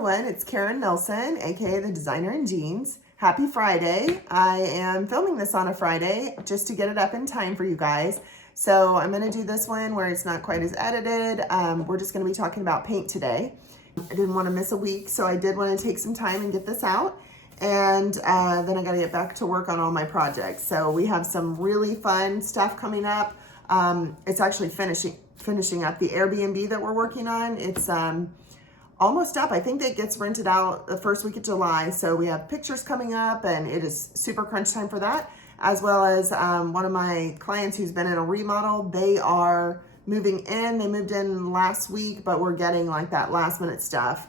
everyone, it's Karen Nelson, aka the Designer in Jeans. Happy Friday. I am filming this on a Friday just to get it up in time for you guys. So I'm going to do this one where it's not quite as edited. We're just going to be talking about paint today. I didn't want to miss a week, so I did want to take some time and get this out. And then I got to get back to work on all my projects. So we have some really fun stuff coming up. It's actually finishing up the Airbnb that we're working on. It's almost up. I think it gets rented out the first week of July. So we have pictures coming up and it is super crunch time for that. As well as one of my clients who's been in a remodel, they are moving in. They moved in last week, but we're getting like that last minute stuff,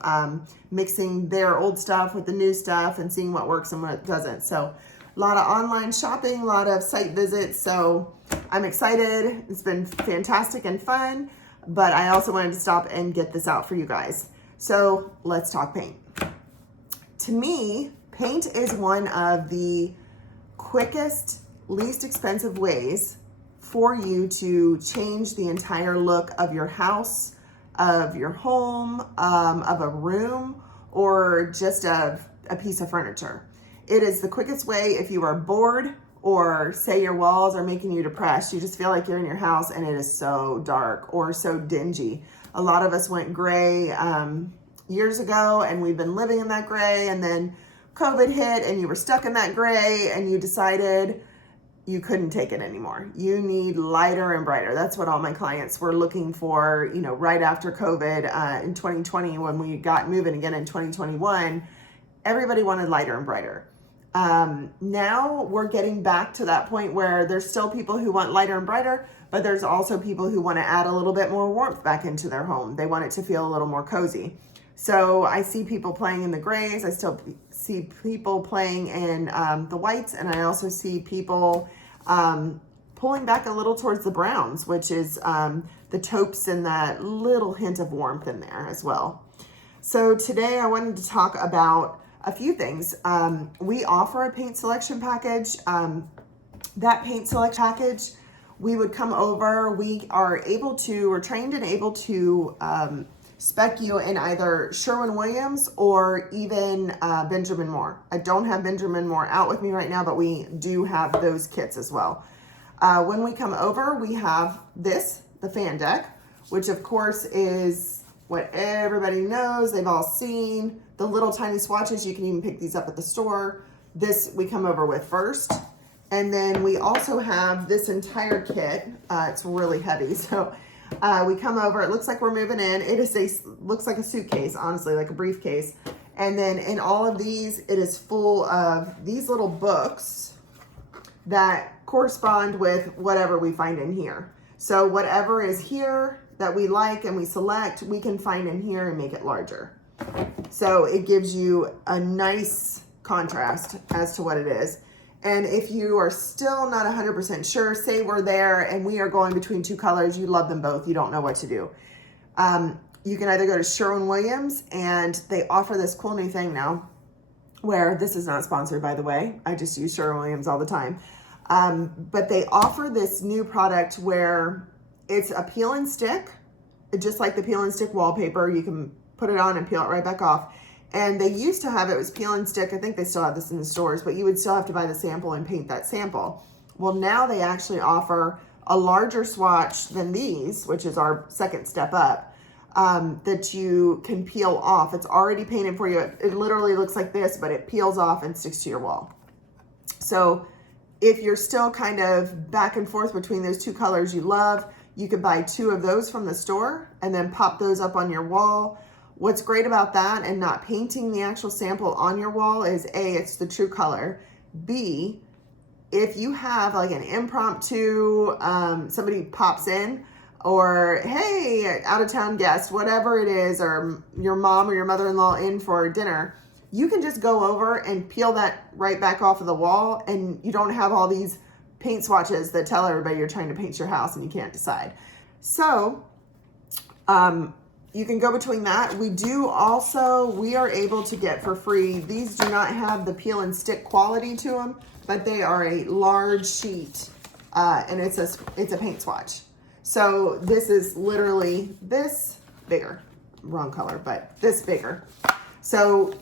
mixing their old stuff with the new stuff and seeing what works and what doesn't. So a lot of online shopping, a lot of site visits. So I'm excited. It's been fantastic and fun, but I also wanted to stop and get this out for you guys. So let's talk paint. To me, paint is one of the quickest, least expensive ways for you to change the entire look of your house, of your home, of a room, or just of a piece of furniture. It is the quickest way if you are bored or say your walls are making you depressed. You just feel like you're in your house and it is so dark or so dingy. A lot of us went gray years ago and we've been living in that gray, and then COVID hit and you were stuck in that gray and you decided you couldn't take it anymore. You need lighter and brighter. That's what all my clients were looking for, you know, right after COVID in 2020, when we got moving again in 2021, everybody wanted lighter and brighter. Now we're getting back to that point where there's still people who want lighter and brighter, but there's also people who want to add a little bit more warmth back into their home. They want it to feel a little more cozy. So I see people playing in the grays. I still see people playing in the whites, and I also see people pulling back a little towards the browns, which is the taupes and that little hint of warmth in there as well. So today I wanted to talk about a few things. We offer a paint selection package. That paint selection package, we would come over. We are able to, we're trained and able to spec you in either Sherwin-Williams or even Benjamin Moore. I don't have Benjamin Moore out with me right now, but we do have those kits as well. When we come over, we have this, the fan deck, which of course is what everybody knows. They've all seen the little tiny swatches. You can even pick these up at the store. This we come over with first. And then we also have this entire kit. It's really heavy, so we come over. It looks like we're moving in. It is looks like a suitcase, honestly, like a briefcase. And then in all of these, it is full of these little books that correspond with whatever we find in here. So whatever is here that we like and we select, we can find in here and make it larger. So it gives you a nice contrast as to what it is. And if you are still not 100% sure, say we're there and we are going between two colors, you love them both, you don't know what to do. You can either go to Sherwin-Williams, and they offer this cool new thing now, where this is not sponsored, by the way. I just use Sherwin-Williams all the time. But they offer this new product where it's a peel and stick, just like the peel and stick wallpaper. You can put it on and peel it right back off. And they used to have it was peel and stick. I think they still have this in the stores, but you would still have to buy the sample and paint that sample. Well, now they actually offer a larger swatch than these, which is our second step up, that you can peel off. It's already painted for you. It literally looks like this, but it peels off and sticks to your wall. So if you're still kind of back and forth between those two colors you love, you could buy 2 of those from the store and then pop those up on your wall. What's great about that and not painting the actual sample on your wall is A, it's the true color. B, if you have like an impromptu, somebody pops in, or hey, out of town guest, whatever it is, or your mom or your mother-in-law in for dinner, you can just go over and peel that right back off of the wall, and you don't have all these paint swatches that tell everybody you're trying to paint your house and you can't decide. So, you can go between that. We are able to get for free. These do not have the peel and stick quality to them, but they are a large sheet, and it's a paint swatch. So this is literally this bigger, wrong color, but this bigger. So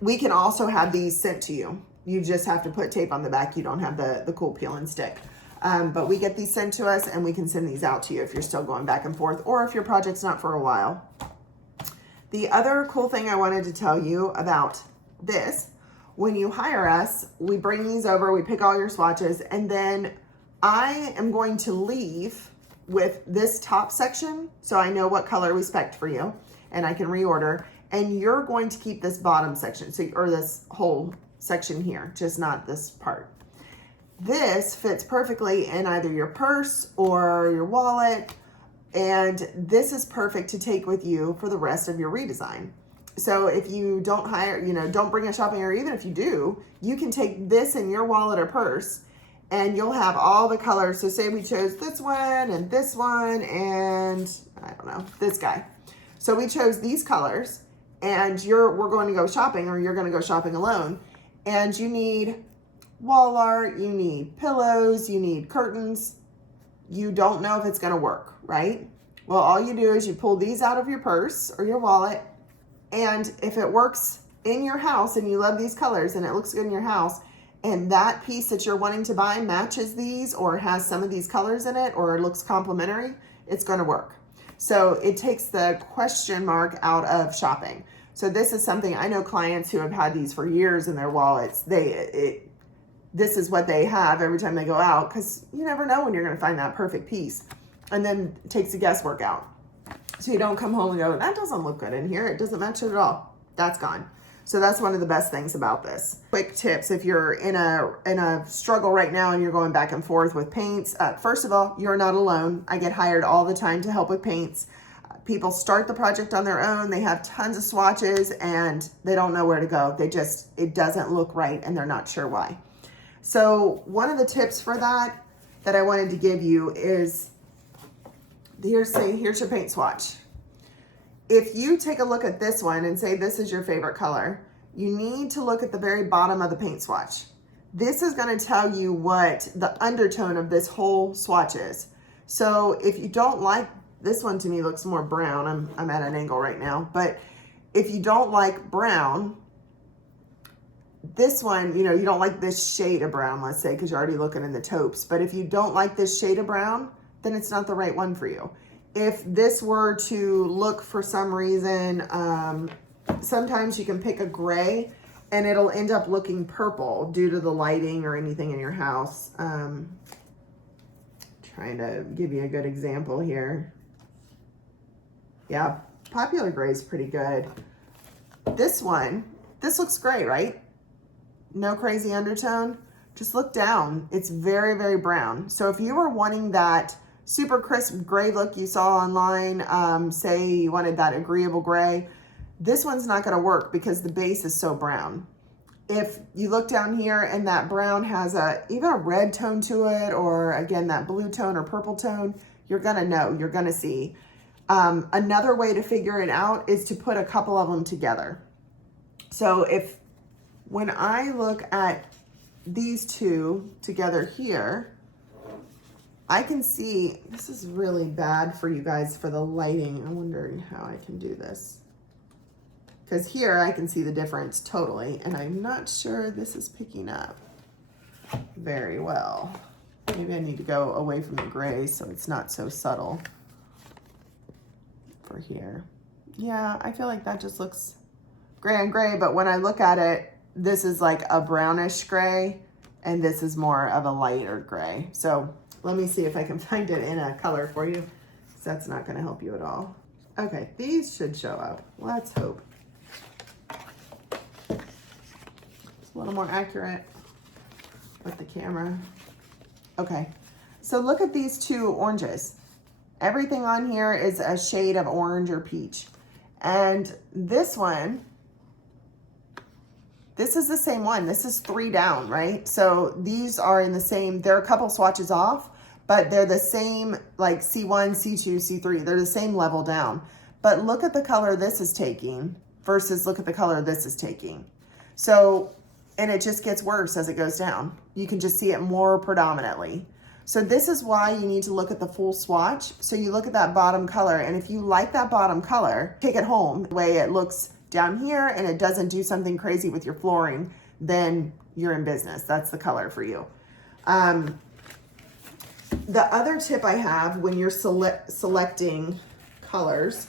we can also have these sent to you. You just have to put tape on the back. You don't have the cool peel and stick. But we get these sent to us and we can send these out to you if you're still going back and forth or if your project's not for a while. The other cool thing I wanted to tell you about this, when you hire us, we bring these over, we pick all your swatches, and then I am going to leave with this top section so I know what color we spec'd for you and I can reorder. And you're going to keep this bottom section, or this whole section here, just not this part. This fits perfectly in either your purse or your wallet, and this is perfect to take with you for the rest of your redesign. So if you don't hire, don't bring a shopping area, even if you do, you can take this in your wallet or purse and you'll have all the colors. So say we chose this one and I don't know, this guy. So we chose these colors and we're going to go shopping, or you're going to go shopping alone, and you need wall art, you need pillows, you need curtains. You don't know if it's going to work, right? Well, all you do is you pull these out of your purse or your wallet, and if it works in your house and you love these colors and it looks good in your house, and that piece that you're wanting to buy matches these or has some of these colors in it or looks complementary, it's going to work. So it takes the question mark out of shopping. So this is something, I know clients who have had these for years in their wallets. This is what they have every time they go out, because you never know when you're going to find that perfect piece. And then it takes the guesswork out. So you don't come home and go, that doesn't look good in here. It doesn't match it at all. That's gone. So that's one of the best things about this. Quick tips if you're in a struggle right now and you're going back and forth with paints. First of all, you're not alone. I get hired all the time to help with paints. People start the project on their own. They have tons of swatches and they don't know where to go. It doesn't look right and they're not sure why. So one of the tips for that I wanted to give you is, here's your paint swatch. If you take a look at this one and say this is your favorite color, you need to look at the very bottom of the paint swatch. This is going to tell you what the undertone of this whole swatch is. So if you don't like, this one to me looks more brown. I'm at an angle right now, but if you don't like brown, this one, you don't like this shade of brown, let's say, because you're already looking in the taupes. But if you don't like this shade of brown, then it's not the right one for you. If this were to look for some reason, sometimes you can pick a gray and it'll end up looking purple due to the lighting or anything in your house. Trying to give you a good example here. Yeah, popular gray is pretty good. This looks gray, right? No crazy undertone. Just look down. It's very, very brown. So if you were wanting that super crisp gray look you saw online, say you wanted that agreeable gray, this one's not going to work because the base is so brown. If you look down here and that brown has even a red tone to it, or again that blue tone or purple tone, you're going to know, you're going to see. Another way to figure it out is to put a couple of them together. So when I look at these two together here, I can see, this is really bad for you guys for the lighting. I'm wondering how I can do this. Because here I can see the difference totally, and I'm not sure this is picking up very well. Maybe I need to go away from the gray so it's not so subtle for here. Yeah, I feel like that just looks gray on gray, but when I look at it, this is like a brownish gray, and this is more of a lighter gray. So let me see if I can find it in a color for you, because that's not going to help you at all. Okay, these should show up. Let's hope. It's a little more accurate with the camera. Okay, so look at these two oranges. Everything on here is a shade of orange or peach. And this one, this is the same one. This is 3 down, right? So these are in the same, they're a couple swatches off, but they're the same, like C1, C2, C3. They're the same level down. But look at the color this is taking versus look at the color this is taking. So, and it just gets worse as it goes down. You can just see it more predominantly. So this is why you need to look at the full swatch. So you look at that bottom color, and if you like that bottom color, take it home. The way it looks down here and it doesn't do something crazy with your flooring, then you're in business. That's the color for you. The other tip I have when you're selecting colors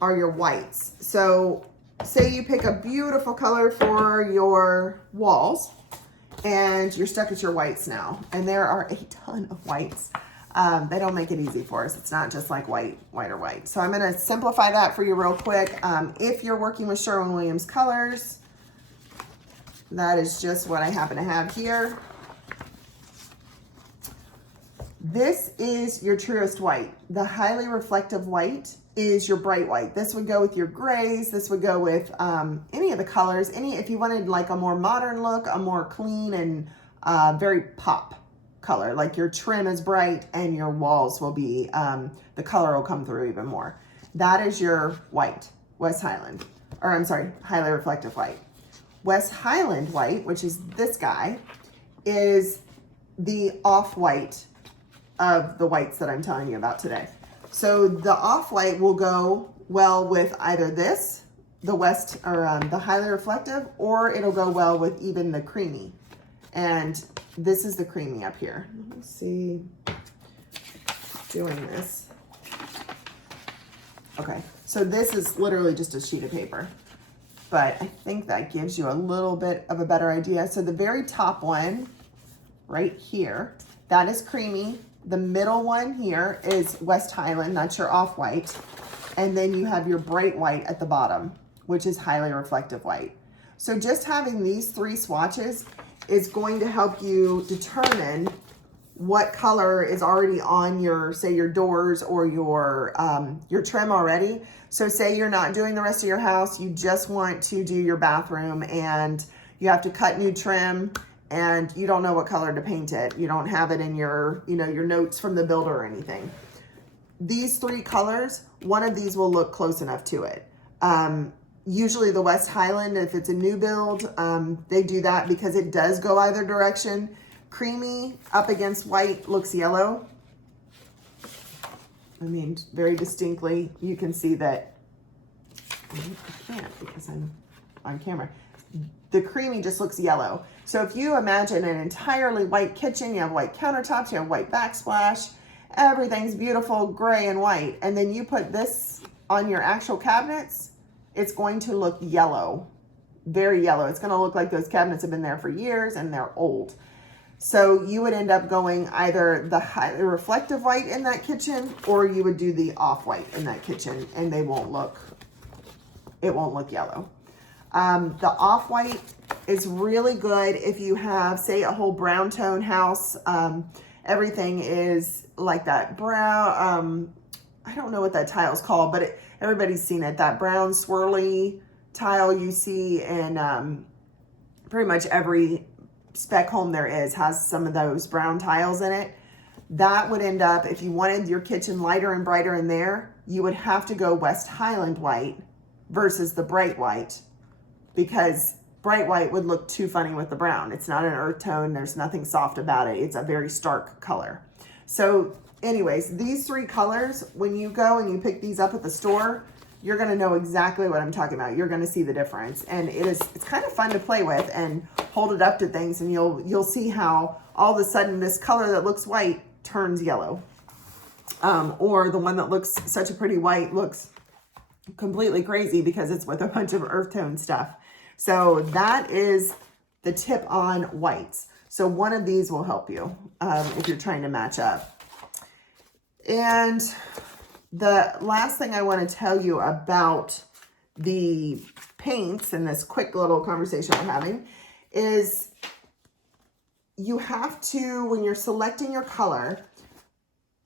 are your whites. So say you pick a beautiful color for your walls and you're stuck at your whites now, and there are a ton of whites. They don't make it easy for us. It's not just like white or white. So I'm gonna simplify that for you real quick. If you're working with Sherwin-Williams colors, that is just what I happen to have here. This is your truest white. The highly reflective white is your bright white. This would go with your grays. This would go with any of the colors. If you wanted like a more modern look, a more clean and very pop color, like your trim is bright and your walls will be, the color will come through even more. That is your white, West Highland, or I'm sorry, highly reflective white. West Highland white, which is this guy, is the off-white of the whites that I'm telling you about today. So the off-white will go well with either this, the West, or the highly reflective, or it'll go well with even the creamy. And this is the creamy up here. Let me see, doing this. Okay, so this is literally just a sheet of paper, but I think that gives you a little bit of a better idea. So the very top one right here, that is creamy. The middle one here is West Highland, that's your off-white. And then you have your bright white at the bottom, which is highly reflective white. So just having these three swatches is going to help you determine what color is already on your, say, your doors or your trim already. So say you're not doing the rest of your house, you just want to do your bathroom and you have to cut new trim and you don't know what color to paint it. You don't have it in your, your notes from the builder or anything. These three colors, one of these will look close enough to it. Usually the West Highland, if it's a new build, they do that because it does go either direction. Creamy up against white looks yellow. I mean, very distinctly, you can see that. I can't because I'm on camera. The creamy just looks yellow. So if you imagine an entirely white kitchen, you have white countertops, you have white backsplash, everything's beautiful, gray and white, and then you put this on your actual cabinets, it's going to look yellow, very yellow. It's gonna look like those cabinets have been there for years and they're old. So you would end up going either the highly reflective white in that kitchen or you would do the off-white in that kitchen and it won't look yellow. The off-white is really good if you have, say, a whole brown tone house. Everything is like that brown, I don't know what that tile is called, but everybody's seen it. That brown swirly tile you see in pretty much every spec home there is has some of those brown tiles in it. That would end up, if you wanted your kitchen lighter and brighter in there, you would have to go West Highland white versus the bright white, because bright white would look too funny with the brown. It's not an earth tone. There's nothing soft about it. It's a very stark color. So anyways, these three colors, when you go and you pick these up at the store, you're gonna know exactly what I'm talking about. You're gonna see the difference. And it's kind of fun to play with and hold it up to things, and you'll see how all of a sudden this color that looks white turns yellow. Or the one that looks such a pretty white looks completely crazy because it's with a bunch of earth tone stuff. So that is the tip on whites. So one of these will help you if you're trying to match up. And the last thing I want to tell you about the paints in this quick little conversation we're having is you have to, when you're selecting your color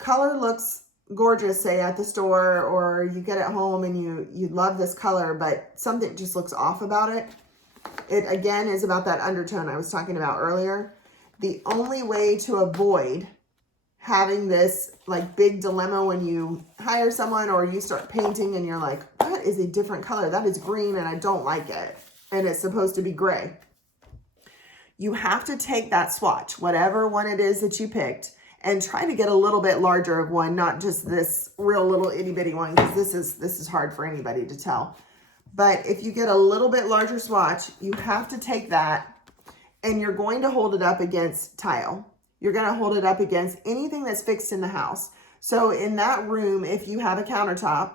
looks gorgeous, say at the store, or you get it home and you love this color, but something just looks off about it. It again is about that undertone I was talking about earlier. The only way to avoid having this like big dilemma when you hire someone or you start painting and you're like, that is a different color. That is green and I don't like it. And it's supposed to be gray. You have to take that swatch, whatever one it is that you picked, and try to get a little bit larger of one, not just this real little itty bitty one, because this is hard for anybody to tell. But if you get a little bit larger swatch, you have to take that and you're going to hold it up against tile. You're going to hold it up against anything that's fixed in the house. So in that room, if you have a countertop,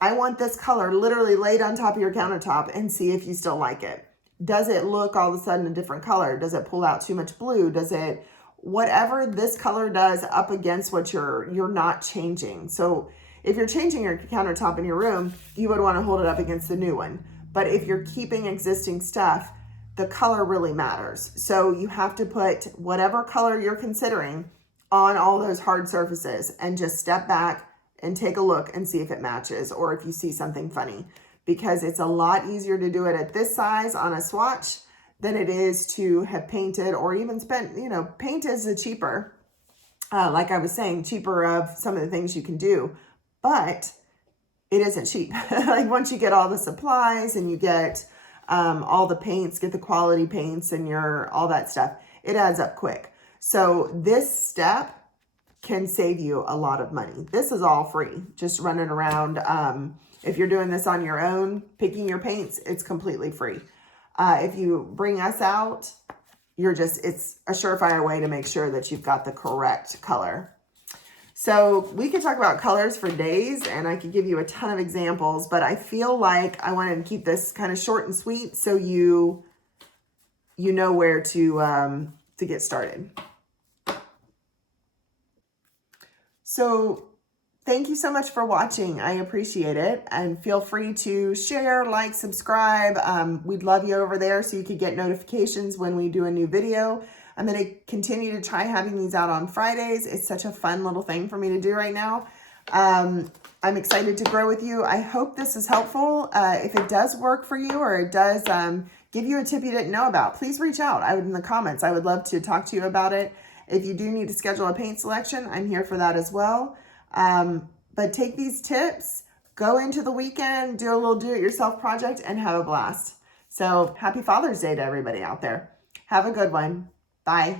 I want this color literally laid on top of your countertop and see if you still like it. Does it look all of a sudden a different color? Does it pull out too much blue? Does it, whatever this color does up against what you're not changing. So if you're changing your countertop in your room, you would want to hold it up against the new one. But if you're keeping existing stuff, the color really matters. So you have to put whatever color you're considering on all those hard surfaces and just step back and take a look and see if it matches or if you see something funny, because it's a lot easier to do it at this size on a swatch than it is to have painted or even spent, you know, paint is a cheaper, like I was saying, cheaper of some of the things you can do, but it isn't cheap. Like once you get all the supplies and you get all the paints, get the quality paints and all that stuff, it adds up quick. So this step can save you a lot of money. This is all free, just running around. If you're doing this on your own, picking your paints, it's completely free. If you bring us out, it's a surefire way to make sure that you've got the correct color. So we could talk about colors for days and I could give you a ton of examples, but I feel like I wanted to keep this kind of short and sweet so you know where to get started. So thank you so much for watching. I appreciate it. And feel free to share, like, subscribe. We'd love you over there so you could get notifications when we do a new video. I'm going to continue to try having these out on Fridays. It's such a fun little thing for me to do right now. I'm excited to grow with you. I hope this is helpful. If it does work for you or it does give you a tip you didn't know about, please reach out in the comments. I would love to talk to you about it. If you do need to schedule a paint selection, I'm here for that as well. But take these tips, go into the weekend, do a little do-it-yourself project, and have a blast. So happy Father's Day to everybody out there. Have a good one. Bye.